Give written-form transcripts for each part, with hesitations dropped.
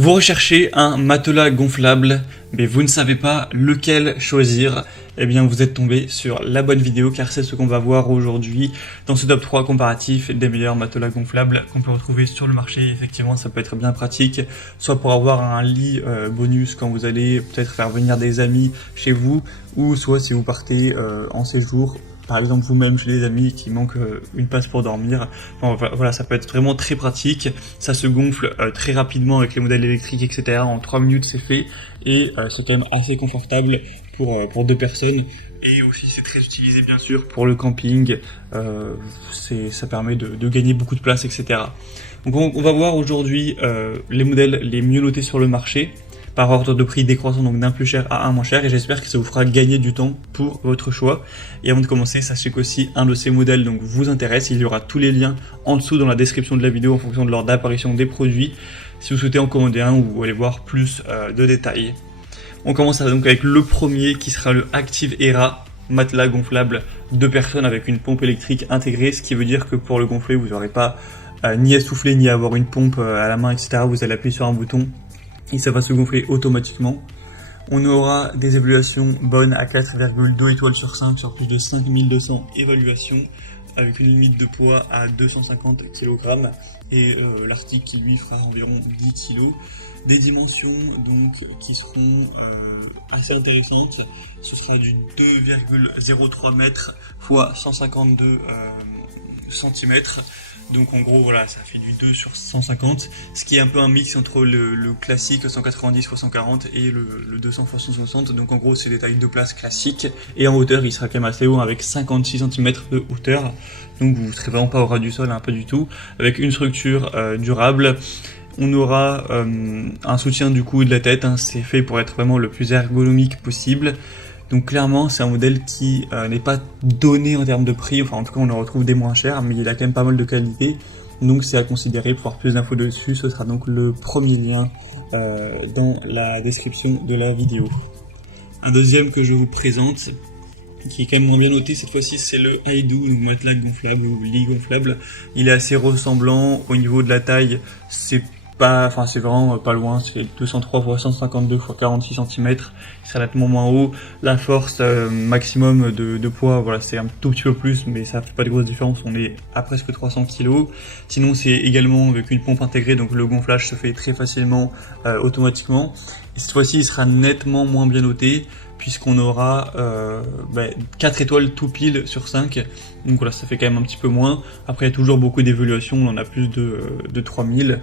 Vous recherchez un matelas gonflable, mais vous ne savez pas lequel choisir. Eh bien, vous êtes tombé sur la bonne vidéo, car c'est ce qu'on va voir aujourd'hui dans ce top 3 comparatif des meilleurs matelas gonflables qu'on peut retrouver sur le marché. Effectivement, ça peut être bien pratique, soit pour avoir un lit bonus quand vous allez peut-être faire venir des amis chez vous, ou soit si vous partez en séjour, par exemple vous-même chez des amis qui manquent une place pour dormir. Enfin, voilà, ça peut être vraiment très pratique. Ça se gonfle très rapidement avec les modèles électriques, etc. En 3 minutes c'est fait, et c'est quand même assez confortable pour 2 personnes. Et aussi c'est très utilisé bien sûr pour le camping, ça permet de gagner beaucoup de place, etc. Donc on va voir aujourd'hui les modèles les mieux notés sur le marché, par ordre de prix décroissant, donc d'un plus cher à un moins cher, et j'espère que ça vous fera gagner du temps pour votre choix. Et avant de commencer, sachez qu'aussi un de ces modèles donc vous intéresse, il y aura tous les liens en dessous dans la description de la vidéo en fonction de l'ordre d'apparition des produits, si vous souhaitez en commander un ou aller voir plus de détails. On commence donc avec le premier qui sera le Active Era, matelas gonflable 2 personnes avec une pompe électrique intégrée, ce qui veut dire que pour le gonfler, vous n'aurez pas ni à souffler, ni à avoir une pompe à la main, etc. Vous allez appuyer sur un bouton et ça va se gonfler automatiquement. On aura des évaluations bonnes à 4,2 étoiles sur 5 sur plus de 5200 évaluations, avec une limite de poids à 250 kg, et l'article qui lui fera environ 10 kg. Des dimensions donc qui seront assez intéressantes. Ce sera du 2,03 m x 152 cm. Donc en gros voilà, ça fait du 2 sur 150, ce qui est un peu un mix entre le classique 190 x 140 et le 200 x 160. Donc en gros c'est des tailles de place classiques, et en hauteur il sera quand même assez haut avec 56 cm de hauteur. Donc vous ne serez vraiment pas au ras du sol, pas du tout, avec une structure durable. On aura un soutien du cou et de la tête, c'est fait pour être vraiment le plus ergonomique possible. Donc clairement c'est un modèle qui n'est pas donné en termes de prix, enfin en tout cas on en retrouve des moins chers, mais il a quand même pas mal de qualité, donc c'est à considérer. Pour avoir plus d'infos dessus, ce sera donc le premier lien dans la description de la vidéo. Un deuxième que je vous présente, qui est quand même moins bien noté cette fois-ci, c'est le Aidu, donc matelas gonflable ou lit gonflable. Il est assez ressemblant au niveau de la taille, c'est vraiment pas loin, c'est 203 x 152 x 46 cm, il sera nettement moins haut. La force maximum de poids, voilà, c'est un tout petit peu plus, mais ça fait pas de grosse différence, on est à presque 300 kg. Sinon c'est également avec une pompe intégrée, donc le gonflage se fait très facilement automatiquement. Et cette fois-ci il sera nettement moins bien noté, puisqu'on aura 4 étoiles tout pile sur 5, donc voilà, ça fait quand même un petit peu moins. Après il y a toujours beaucoup d'évaluations, on en a plus de 3000,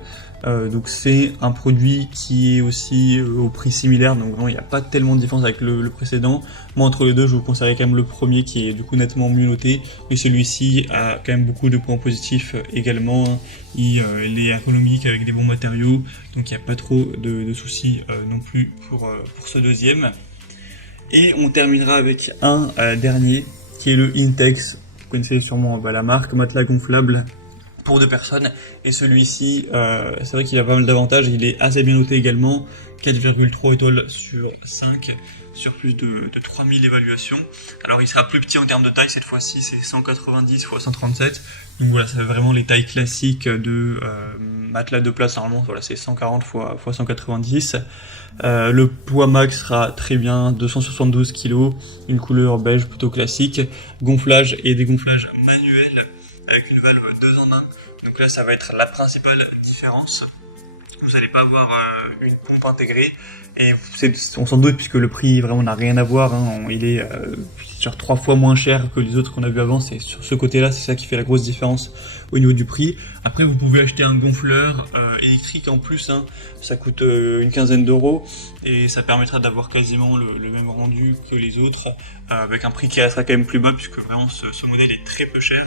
donc c'est un produit qui est aussi au prix similaire, donc vraiment il n'y a pas tellement de différence avec le précédent. Moi entre les deux je vous conseillerais quand même le premier qui est du coup nettement mieux noté, mais celui-ci a quand même beaucoup de points positifs également, il est ergonomique avec des bons matériaux, donc il n'y a pas trop de soucis non plus pour ce deuxième. Et on terminera avec un dernier qui est le Intex. Vous connaissez sûrement la marque, matelas gonflable pour 2 personnes, et celui-ci c'est vrai qu'il a pas mal d'avantages, il est assez bien noté également, 4,3 étoiles sur 5 sur plus de 3000 évaluations. Alors il sera plus petit en termes de taille, cette fois-ci c'est 190 x 137, donc voilà, ça fait vraiment les tailles classiques de matelas de place. Normalement voilà, c'est 140 x 190. Le poids max sera très bien, 272 kg, une couleur beige plutôt classique, gonflage et dégonflage manuel avec une valve 2 en 1, donc là ça va être la principale différence. Vous n'allez pas avoir une pompe intégrée, et on s'en doute puisque le prix vraiment n'a rien à voir, il est sur 3 fois moins cher que les autres qu'on a vu avant. C'est sur ce côté-là, c'est ça qui fait la grosse différence au niveau du prix. Après vous pouvez acheter un gonfleur électrique en plus, ça coûte une quinzaine d'euros, et ça permettra d'avoir quasiment le même rendu que les autres, avec un prix qui restera quand même plus bas, puisque vraiment ce modèle est très peu cher.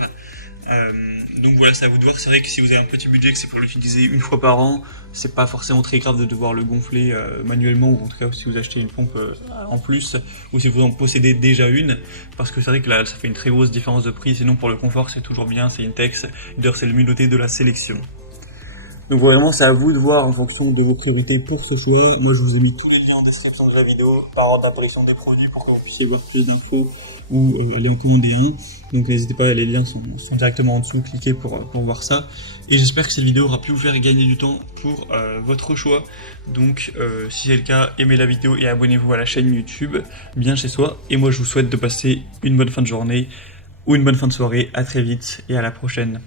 Donc voilà, c'est à vous de voir. C'est vrai que si vous avez un petit budget, que c'est pour l'utiliser une fois par an, c'est pas forcément très grave de devoir le gonfler manuellement, ou en tout cas si vous achetez une pompe en plus, ou si vous en possédez déjà une, parce que c'est vrai que là ça fait une très grosse différence de prix. Sinon pour le confort c'est toujours bien, c'est Intex, d'ailleurs c'est le mieux noté de la sélection. Donc vraiment, c'est à vous de voir en fonction de vos priorités pour ce choix. Moi, je vous ai mis tous les liens en description de la vidéo par ordre d'apparition des produits pour que vous puissiez voir plus d'infos ou aller en commander un. Donc n'hésitez pas, les liens sont directement en dessous, cliquez pour voir ça. Et j'espère que cette vidéo aura pu vous faire gagner du temps pour votre choix. Donc si c'est le cas, aimez la vidéo et abonnez-vous à la chaîne YouTube Bien Chez Soi. Et moi je vous souhaite de passer une bonne fin de journée ou une bonne fin de soirée. À très vite et à la prochaine.